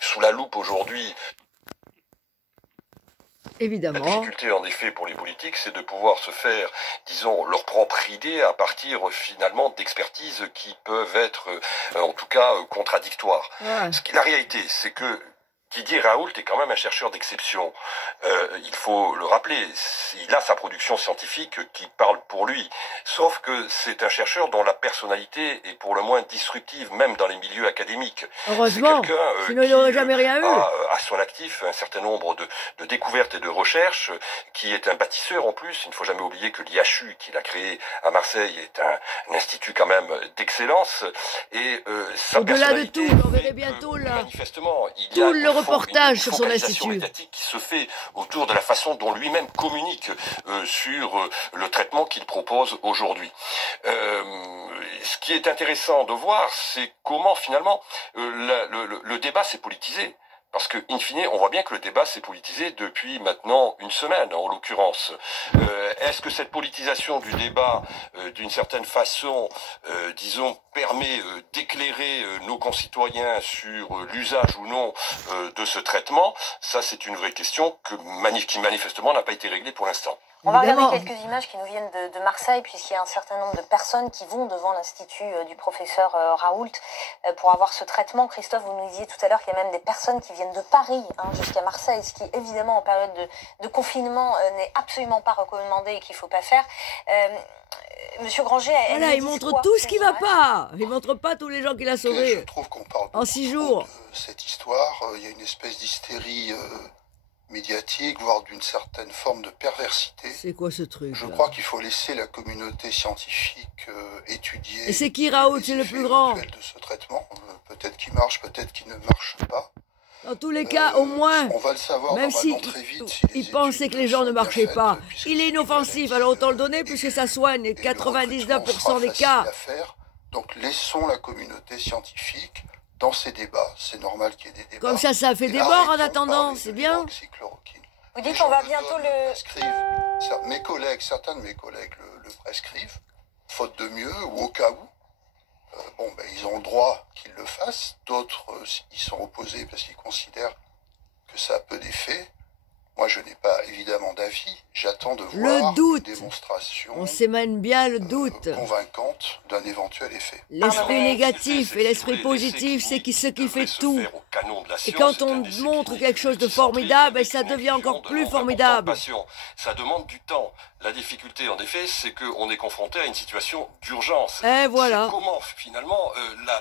sous la loupe aujourd'hui. Évidemment. La difficulté, en effet, pour les politiques, c'est de pouvoir se faire, disons, leur propre idée à partir, finalement, d'expertises qui peuvent être, en tout cas, contradictoires. Ouais. La réalité, c'est que Didier Raoult est quand même un chercheur d'exception. Il faut le rappeler, il a sa production scientifique qui parle pour lui. Sauf que c'est un chercheur dont la personnalité est pour le moins disruptive, même dans les milieux académiques. Heureusement, sinon il n'aurait jamais rien eu. À son actif un certain nombre de découvertes et de recherches, qui est un bâtisseur en plus. Il ne faut jamais oublier que l'IHU, qu'il a créé à Marseille, est un institut quand même d'excellence. Et au-delà de tout, on verrait bientôt là. Manifestement, il y a le reportage sur son institut médiatique qui se fait autour de la façon dont lui-même communique sur le traitement qu'il propose aujourd'hui. Ce qui est intéressant de voir, c'est comment finalement le débat s'est politisé. Parce que, in fine, on voit bien que le débat s'est politisé depuis maintenant une semaine, en l'occurrence. Est-ce que cette politisation du débat, d'une certaine façon, disons, permet d'éclairer nos concitoyens sur l'usage ou non de ce traitement? Ça, c'est une vraie question qui manifestement n'a pas été réglée pour l'instant. On va regarder quelques images qui nous viennent de Marseille, puisqu'il y a un certain nombre de personnes qui vont devant l'institut du professeur Raoult pour avoir ce traitement. Christophe, vous nous disiez tout à l'heure qu'il y a même des personnes qui viennent de Paris jusqu'à Marseille, ce qui évidemment en période de confinement n'est absolument pas recommandé et qu'il ne faut pas faire. Monsieur Granger, voilà, il montre tout ce qui ne va pas. Il ne montre pas tous les gens qu'il a sauvés. Je trouve qu'on parle en 6 jours de cette histoire. Il y a une espèce d'hystérie médiatique, voire d'une certaine forme de perversité. C'est quoi ce truc? Je crois qu'il faut laisser la communauté scientifique étudier. Et c'est qui Raoult? C'est le plus grand de ce traitement. Peut-être qu'il marche, peut-être qu'il ne marche pas. Dans tous les cas, au moins, on va le savoir même si très vite, il pensait que les gens ne marchaient pas, il est inoffensif, alors autant le donner puisque ça soigne 99% des cas. Donc laissons la communauté scientifique dans ces débats. C'est normal qu'il y ait des débats. Comme ça fait des morts en attendant, c'est bien. Vous dites qu'on va bientôt le... Certains de mes collègues le prescrivent, faute de mieux ou au cas où. Ils ont le droit qu'ils le fassent. D'autres, ils sont opposés parce qu'ils considèrent que ça a peu d'effet. Moi, je n'ai pas évidemment d'avis. J'attends de voir une démonstration. On s'émène bien le doute. Convaincante d'un éventuel effet. L'esprit négatif et l'esprit positif, c'est ce qui fait tout. Et quand on montre quelque chose de formidable, ça devient encore plus formidable. Ça demande du temps. La difficulté, en effet, c'est qu'on est confronté à une situation d'urgence. Et voilà. Comment, finalement,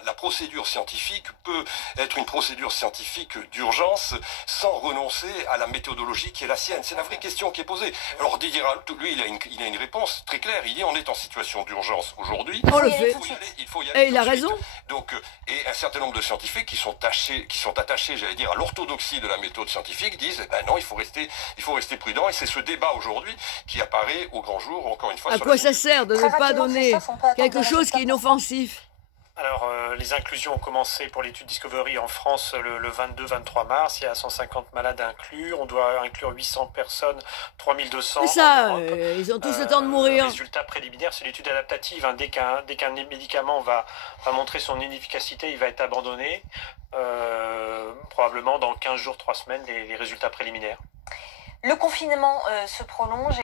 la procédure scientifique peut être une procédure scientifique d'urgence sans renoncer à la méthodologie qui est la sienne. C'est la vraie question qui est posée. Alors Didier Raoult, lui, il a une réponse très claire. Il dit on est en situation d'urgence aujourd'hui. On le fait. Il faut y aller. Et il a raison. Donc, et un certain nombre de scientifiques qui sont attachés, j'allais dire, à l'orthodoxie de la méthode scientifique, disent non, il faut rester prudent. Et c'est ce débat aujourd'hui qui apparaît au grand jour, encore une fois. À quoi ça sert de ne pas donner quelque chose qui est inoffensif? Alors, les inclusions ont commencé pour l'étude Discovery en France le 22-23 mars. Il y a 150 malades à inclure. On doit inclure 800 personnes, 3200. C'est ça, ils ont tous le temps de mourir. Résultat préliminaire, c'est l'étude adaptative. Dès qu'un médicament va montrer son inefficacité, il va être abandonné. Probablement dans 15 jours, 3 semaines, les résultats préliminaires. Le confinement se prolonge.